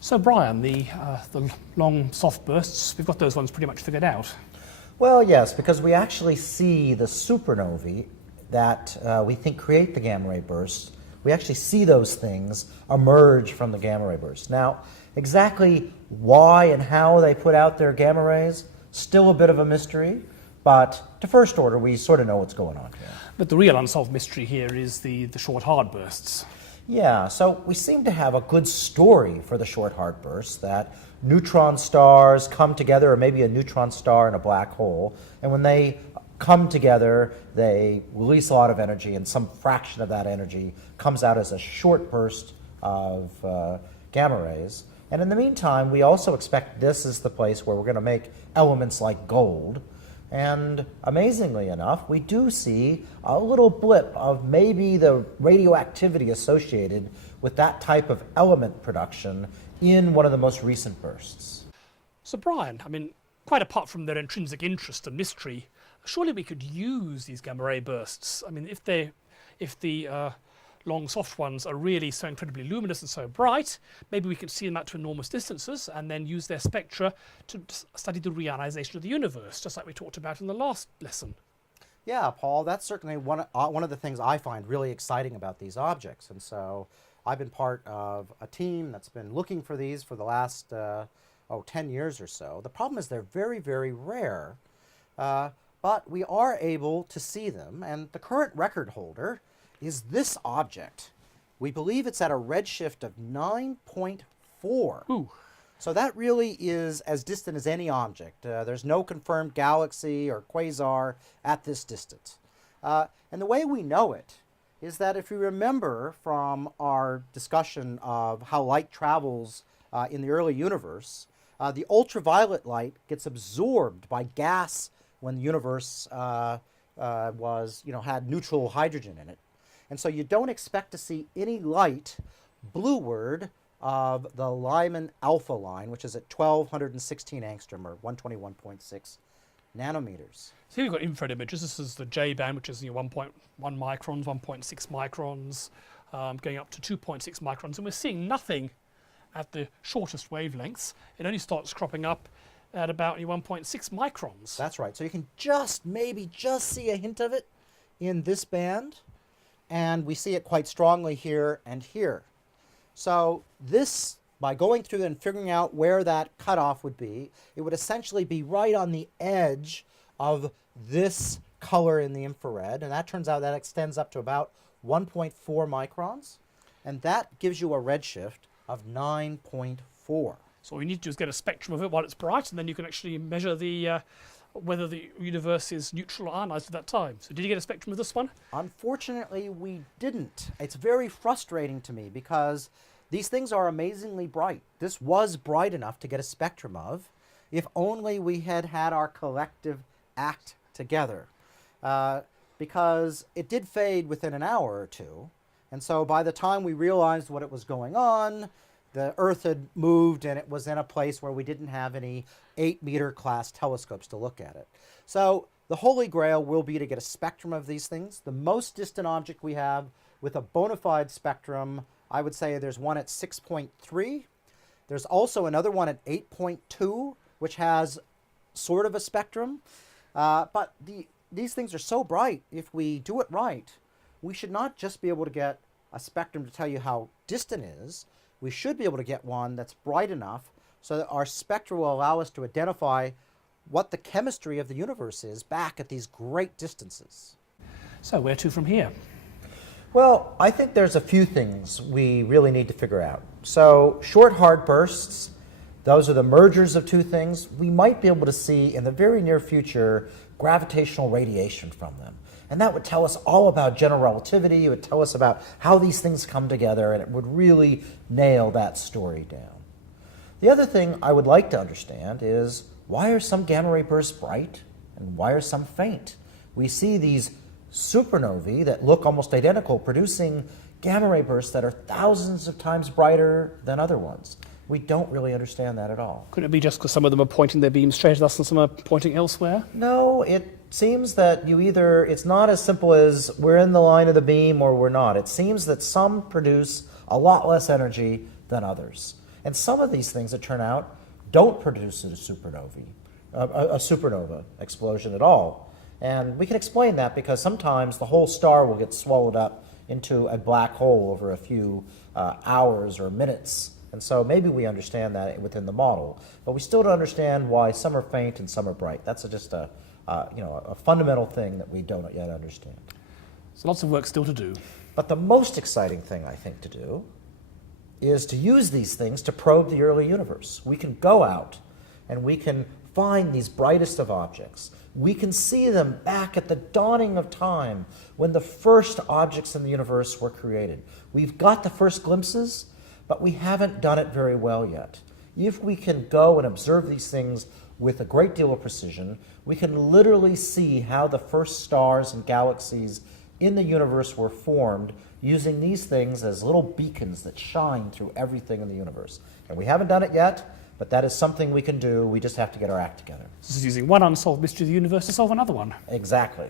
So Brian, the long soft bursts, we've got those ones pretty much figured out. Well, yes, because we actually see the supernovae that we think create the gamma ray bursts. We actually see those things emerge from the gamma ray bursts. Now, exactly why and how they put out their gamma rays, still a bit of a mystery, but to first order, we sort of know what's going on here. But the real unsolved mystery here is the short hard bursts. Yeah, so we seem to have a good story for the short hard bursts, that neutron stars come together, or maybe a neutron star and a black hole, and when they come together, they release a lot of energy, and some fraction of that energy comes out as a short burst of gamma rays. And in the meantime, we also expect this is the place where we're going to make elements like gold. And amazingly enough, we do see a little blip of maybe the radioactivity associated with that type of element production in one of the most recent bursts. So Brian, I mean, quite apart from their intrinsic interest and mystery, surely we could use these gamma ray bursts. I mean, if the long soft ones are really so incredibly luminous and so bright, maybe we can see them out to enormous distances and then use their spectra to study the reionization of the universe, just like we talked about in the last lesson. Yeah, Paul, that's certainly one of the things I find really exciting about these objects. And so I've been part of a team that's been looking for these for the last 10 years or so. The problem is they're very, very rare, but we are able to see them. And the current record holder is this object. We believe it's at a redshift of 9.4. Ooh. So that really is as distant as any object. There's no confirmed galaxy or quasar at this distance. And the way we know it is that if you remember from our discussion of how light travels in the early universe, the ultraviolet light gets absorbed by gas when the universe had neutral hydrogen in it. And so you don't expect to see any light blueward of the Lyman alpha line, which is at 1216 angstrom, or 121.6 nanometers. So here we've got infrared images. This is the J band, which is 1.1 microns, 1.6 microns, going up to 2.6 microns. And we're seeing nothing at the shortest wavelengths. It only starts cropping up at about 1.6 microns. That's right. So you can maybe just see a hint of it in this band. And we see it quite strongly here and here. So this, by going through and figuring out where that cutoff would be, it would essentially be right on the edge of this color in the infrared. And that turns out that extends up to about 1.4 microns. And that gives you a redshift of 9.4. So all you need to do is get a spectrum of it while it's bright, and then you can actually measure the whether the universe is neutral or ionized at that time. So did you get a spectrum of this one? Unfortunately, we didn't. It's very frustrating to me because these things are amazingly bright. This was bright enough to get a spectrum of, if only we had had our collective act together. Because it did fade within an hour or two. And so by the time we realized what it was going on, the Earth had moved and it was in a place where we didn't have any 8-meter class telescopes to look at it. So the holy grail will be to get a spectrum of these things. The most distant object we have with a bona fide spectrum, I would say there's one at 6.3. There's also another one at 8.2, which has sort of a spectrum. But these things are so bright, if we do it right, we should not just be able to get a spectrum to tell you how distant it is. We should be able to get one that's bright enough so that our spectra will allow us to identify what the chemistry of the universe is back at these great distances. So where to from here? Well, I think there's a few things we really need to figure out. So short hard bursts, those are the mergers of two things. We might be able to see in the very near future gravitational radiation from them. And that would tell us all about general relativity. It would tell us about how these things come together, and it would really nail that story down. The other thing I would like to understand is, why are some gamma ray bursts bright and why are some faint? We see these supernovae that look almost identical producing gamma ray bursts that are thousands of times brighter than other ones. We don't really understand that at all. Could it be just because some of them are pointing their beams straight at us and some are pointing elsewhere? No, it seems that it's not as simple as we're in the line of the beam or we're not. It seems that some produce a lot less energy than others. And some of these things, it turn out, don't produce a supernova explosion at all. And we can explain that because sometimes the whole star will get swallowed up into a black hole over a few hours or minutes. And so maybe we understand that within the model, but we still don't understand why some are faint and some are bright. That's just a fundamental thing that we don't yet understand. So lots of work still to do. But the most exciting thing, I think, to do is to use these things to probe the early universe. We can go out and we can find these brightest of objects. We can see them back at the dawning of time when the first objects in the universe were created. We've got the first glimpses, but we haven't done it very well yet. If we can go and observe these things with a great deal of precision, we can literally see how the first stars and galaxies in the universe were formed using these things as little beacons that shine through everything in the universe. And we haven't done it yet, but that is something we can do. We just have to get our act together. This is using one unsolved mystery of the universe to solve another one. Exactly.